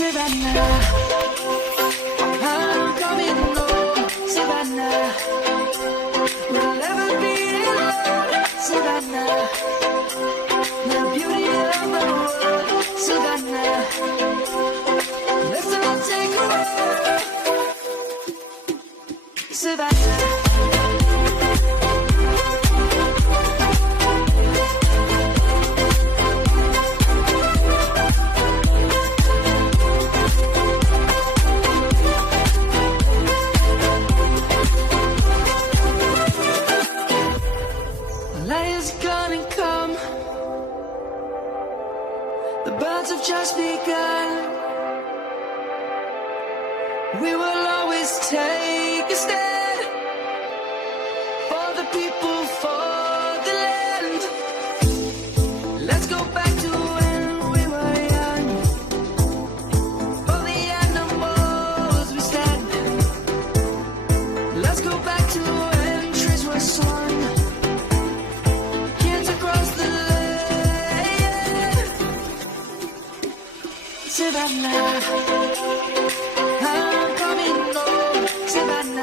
Savannah, I'm coming home, Savannah. We'll never be alone, Savannah. The beauty of the world, Savannah. Let's all take a walk, Savannah. The birds have just begun. We will always take a stand for the people, for the land. Let's go back to when we were young. For the animals we stand. Let's go back to when trees were swung. Kids across the Savannah, I'm coming home, Savannah.